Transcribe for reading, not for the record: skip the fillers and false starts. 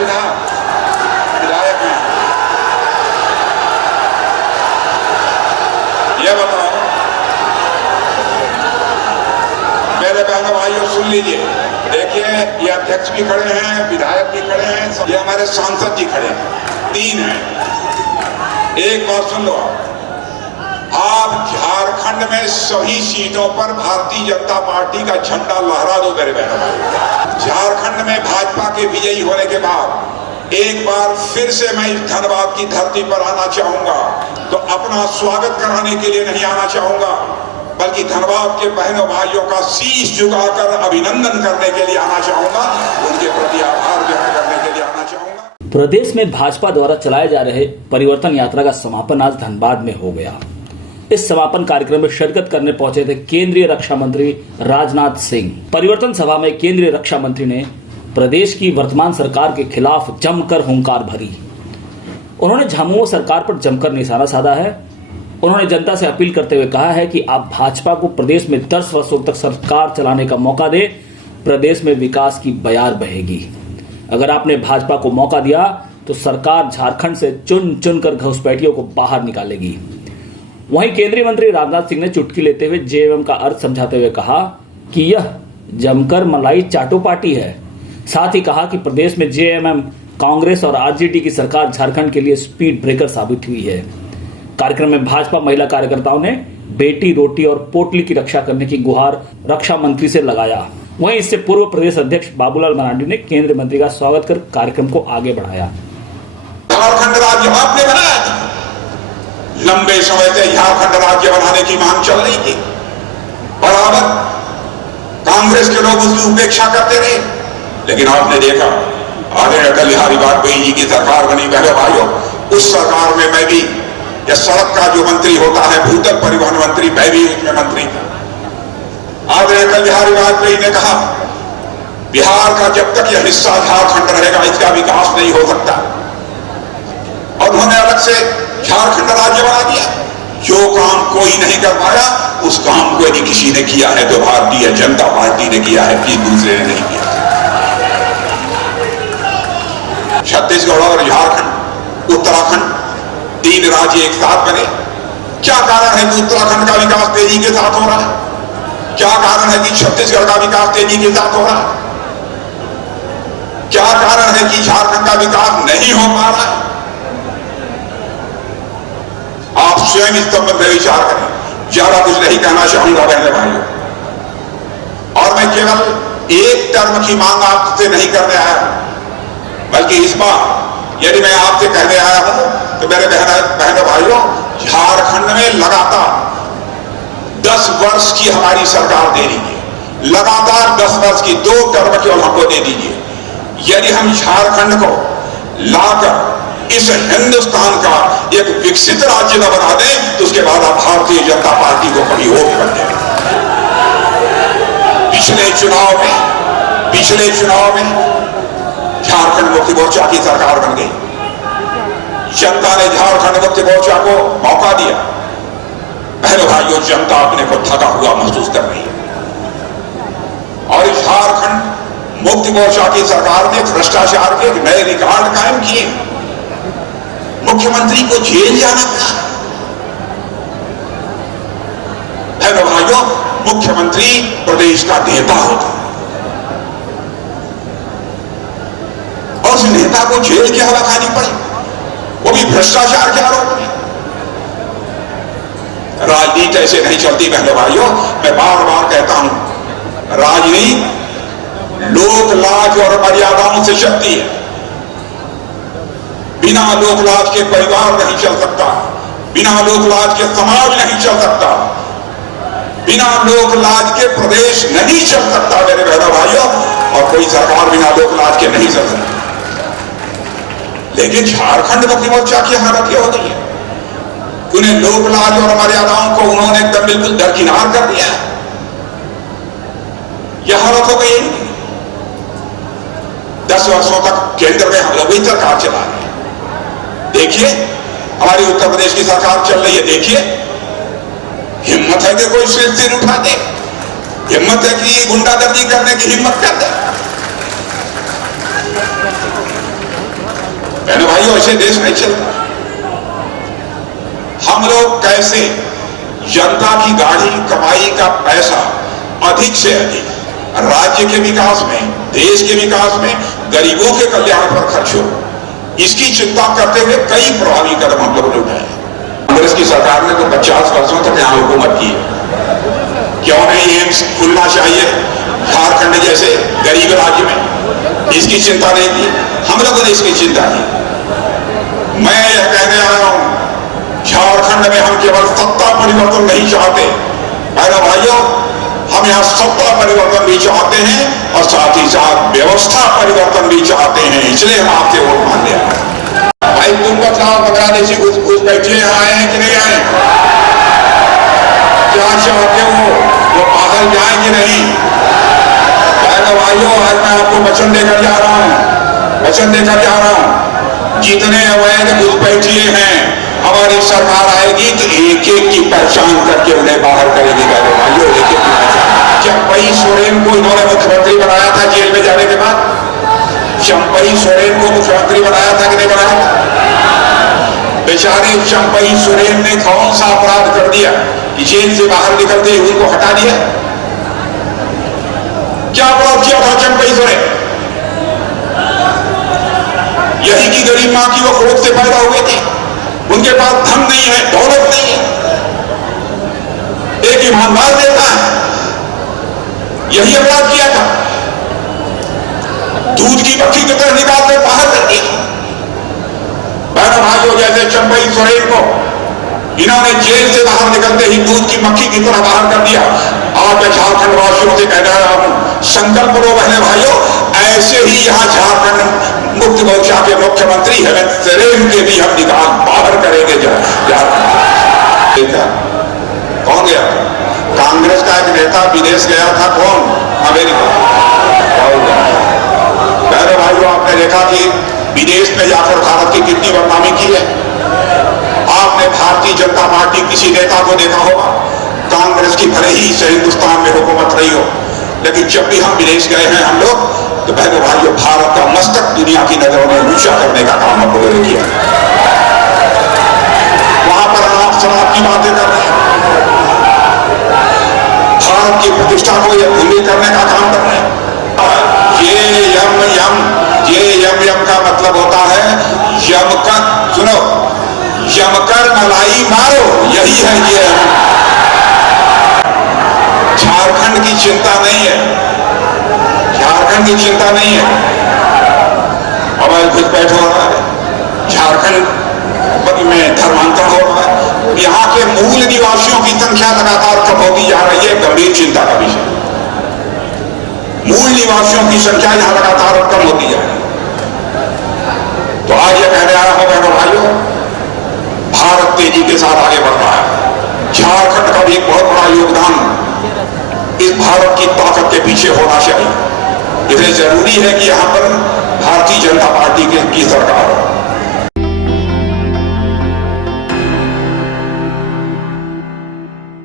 सिन्हा विधायक हैं। ये बताओ मेरे बहनों भाइयों, सुन लीजिए। देखिए, ये अध्यक्ष भी खड़े हैं, विधायक भी खड़े हैं, ये हमारे सांसद जी खड़े हैं, 3 हैं। एक बात सुन लो, आप झारखंड में सभी सीटों पर भारतीय जनता पार्टी का झंडा लहरा दो मेरे बहनों भाई। झारखंड में भाजपा के विजयी होने के बाद एक बार फिर से मैं इस धनबाद की धरती पर आना चाहूंगा, तो अपना स्वागत कराने के लिए नहीं आना चाहूंगा, बल्कि धनबाद के बहनों भाइयों का शीश झुकाकर अभिनंदन करने के लिए आना चाहूंगा, उनके प्रति आभार व्यक्त करने के लिए आना चाहूंगा। प्रदेश में भाजपा द्वारा चलाए जा रहे परिवर्तन यात्रा का समापन आज धनबाद में हो गया। इस समापन कार्यक्रम में शिरकत करने पहुंचे थे केंद्रीय रक्षा मंत्री राजनाथ सिंह। परिवर्तन सभा में केंद्रीय रक्षा मंत्री ने प्रदेश की वर्तमान सरकार के खिलाफ जमकर हुंकार भरी। उन्होंने झामुमो सरकार पर जमकर निशाना साधा है। उन्होंने जनता से अपील करते हुए कहा है कि आप भाजपा को प्रदेश में 10 वर्षों तक सरकार चलाने का मौका दे, प्रदेश में विकास की बयार बहेगी। अगर आपने भाजपा को मौका दिया तो सरकार झारखंड से चुन चुनकर घुसपैठियों को बाहर निकालेगी। वहीं केंद्रीय मंत्री राजनाथ सिंह ने चुटकी लेते हुए जेएमएम का अर्थ समझाते हुए कहा कि यह जमकर मलाई चाटो पार्टी है। साथ ही कहा कि प्रदेश में जेएमएम, कांग्रेस और आरजेडी की सरकार झारखंड के लिए स्पीड ब्रेकर साबित हुई है। कार्यक्रम में भाजपा महिला कार्यकर्ताओं ने बेटी, रोटी और पोटली की रक्षा करने की गुहार रक्षा मंत्री से लगाया। वहीं इससे पूर्व प्रदेश अध्यक्ष बाबूलाल मरांडी ने केंद्रीय मंत्री का स्वागत कर कार्यक्रम को आगे बढ़ाया। झारखंड राज्य आपने बनाया था, लंबे समय से झारखंड राज्य बनाने की मांग चल रही थी, बराबर कांग्रेस के लोग उसकी उपेक्षा करते रहे, लेकिन आपने देखा आदरणीय अटल बिहारी वाजपेयी जी की सरकार बनी। बहनों भाइयों, उस सरकार में मैं भी, या सड़क का जो मंत्री होता है, भूतल परिवहन मंत्री, मैं भी उसमें मंत्री था। आदरणीय अटल बिहारी वाजपेयी ने कहा बिहार का जब तक यह हिस्सा झारखंड रहेगा इसका विकास नहीं हो सकता, और उन्होंने अलग से झारखंड राज्य बना दिया। जो काम कोई नहीं कर पाया उस काम को यदि किसी ने किया है तो भारतीय जनता पार्टी ने किया है, किसी दूसरे ने नहीं किया। छत्तीसगढ़ और झारखंड, उत्तराखंड, 3 राज्य एक साथ बने। क्या कारण है कि उत्तराखंड का विकास तेजी के साथ हो रहा है? क्या कारण है कि छत्तीसगढ़ का विकास तेजी के साथ हो रहा है? क्या कारण है कि झारखंड का विकास नहीं हो पा रहा है? आप स्वयं इस संबंध में विचार करें। ज्यादा कुछ नहीं कहना चाहूंगा बहने भाइयों, और मैं केवल एक टर्म की मांग आपसे नहीं करने आया, बल्कि इस बार यदि मैं आपसे कहने आया हूं तो मेरे बहनों भाइयों, झारखंड में लगातार 10 वर्ष की हमारी सरकार दे दीजिए, लगातार 10 वर्ष की 2 टर्म केवल हमको दे दीजिए। यदि हम झारखंड को लाकर इस हिंदुस्तान का एक विकसित राज्य न बना दें तो उसके बाद आप भारतीय जनता पार्टी को कभी और कर दें। पिछले चुनाव में झारखंड मुक्ति मोर्चा की सरकार बन गई। जनता ने झारखंड मुक्ति मोर्चा को मौका दिया। बहनों भाइयों, जनता अपने को थका हुआ महसूस कर रही है, और झारखंड मुक्ति मोर्चा की सरकार ने भ्रष्टाचार के नए रिकॉर्ड कायम किए। मुख्यमंत्री को जेल जाना पड़ा। बहनों भाइयों, मुख्यमंत्री प्रदेश का नेता होता है, और उस नेता को जेल की हवा खानी पड़ी, वो भी भ्रष्टाचार के आरोप में। राजनीति ऐसे नहीं चलती बहनों भाइयों। मैं बार बार कहता हूं, राजनीति लोक लाज और मर्यादाओं से चलती है। बिना लोक लाज के परिवार नहीं चल सकता, बिना लोक लाज के समाज नहीं चल सकता, बिना लोक लाज के प्रदेश नहीं चल सकता मेरे बहनों भाइयों, और कोई सरकार बिना लोक लाज के नहीं चल सकती। लेकिन झारखंड मुक्ति मोर्चा की हालत यह हो गई है, उन्हें लोक लाज और मर्यादाओं को उन्होंने एकदम बिल्कुल दरकिनार कर दिया। यह हालत हो गई। 10 वर्षों तक केंद्र में हम लोग ही सरकार चला रहे हैं। देखिए हमारी उत्तर प्रदेश की सरकार चल रही है, देखिए हिम्मत है कि कोई सिर उठा दे, हिम्मत है कि गुंडागर्दी करने की हिम्मत कर दे। से देश नहीं चलता। हम लोग कैसे जनता की गाढ़ी कमाई का पैसा अधिक से अधिक राज्य के विकास में, देश के विकास में, गरीबों के कल्याण पर खर्च हो, इसकी चिंता करते हुए कई प्रभावी कदम हम लोगों ने उठाए। कांग्रेस की सरकार ने तो 50 वर्षों तक यहां हुकूमत की है। क्यों नहीं एम्स खुलना चाहिए झारखंड जैसे गरीब राज्य में? इसकी चिंता नहीं की, हम लोगों ने इसकी चिंता की। मैं यह कहने आया हूं, झारखंड में हम केवल सत्ता परिवर्तन नहीं चाहते, मेरे भाइयों, हम यहाँ सत्ता परिवर्तन भी चाहते हैं और साथ ही साथ व्यवस्था परिवर्तन भी चाहते हैं। इसलिए हम आपसे वोट मांगने आए। भाई तुम बताओ, बांग्लादेशी घुसपैठिए यहाँ आए हैं कि नहीं आए? क्या चाहते हो वो बाहर जाए कि नहीं? भाइयों, आज मैं आपको वचन देकर जा रहा हूँ, वचन देकर जा रहा हूँ, जितने अवैध घुसपैठिए हैं हमारी सरकार आएगी तो एक एक की पहचान करके उन्हें बाहर करेगी। भाइयों, एक एक की पहचान। चंपई सोरेन को इन्होंने मुख्यमंत्री बनाया था जेल में जाने के बाद। चंपई सोरेन को मुख्यमंत्री बनाया था कि नहीं बनाया था? बेचारे चंपई सोरेन ने कौन सा अपराध कर दिया कि जेल से बाहर निकलते ही उनको हटा दिया? क्या अपराध किया था चंपई सोरेन? यही की गरीब मां की वो खोज से पैदा हुए थे, उनके पास धन नहीं है, दौलत नहीं है, एक ईमानदार नेता है, यही अपराध किया था। दूध की मक्खी की तरह निकालकर बाहर कर दिया। बहनों भाइयों, जैसे चंपई सोरेन को इन्होंने जेल से बाहर निकलते ही दूध की मक्खी की तरह बाहर कर दिया। आज मैं झारखंड वासियों से कह रहा हूं, संकल्प लो बहने भाइयों, ऐसे ही यहाँ झारखंड मुक्त मोर्चा के मुख्यमंत्री हेमंत सोरेन के भी हम निकाल बाहर करेंगे। कौन गया? कांग्रेस का एक नेता विदेश गया था। कौन? अमेरिका। मेरे भाइयों, आपने देखा कि विदेश में जाकर भारत की कितनी बदनामी की है। आपने भारतीय जनता पार्टी किसी नेता को देखा होगा, कांग्रेस की भले ही से हिंदुस्तान में हुकूमत रही हो, लेकिन जब भी हम विदेश गए हैं हम लोग, तो बहनों भाइयों, भारत का मस्तक दुनिया की नजरों में ऊंचा करने का काम हम लोगों ने किया। वहां पर आप शराब की बातें कर रहे हैं, भारत की प्रतिष्ठा को यह भूमि करने का काम कर रहे हैं। ये यम का मतलब होता है यमकर, सुनो, यमकर मलाई मारो, यही है ये। झारखंड की चिंता नहीं है, झारखंड की चिंता नहीं है। अवैध घुसपैठ हो रहा है, झारखंड में धर्मांतरण हो रहा है, यहाँ के मूल निवासियों की संख्या लगातार कम होती जा रही है, गंभीर चिंता का विषय। मूल निवासियों की संख्या यहाँ लगातार कम होती जा रही है। तो आज ये कहने आया हूं बहनों भाइयों, भारत तेजी के साथ आगे बढ़ रहा है। झारखंड का भी एक बहुत बड़ा योगदान इस भारत की ताकत के पीछे होना चाहिए। इसलिए जरूरी है कि यहां पर भारतीय जनता पार्टी की सरकार हो।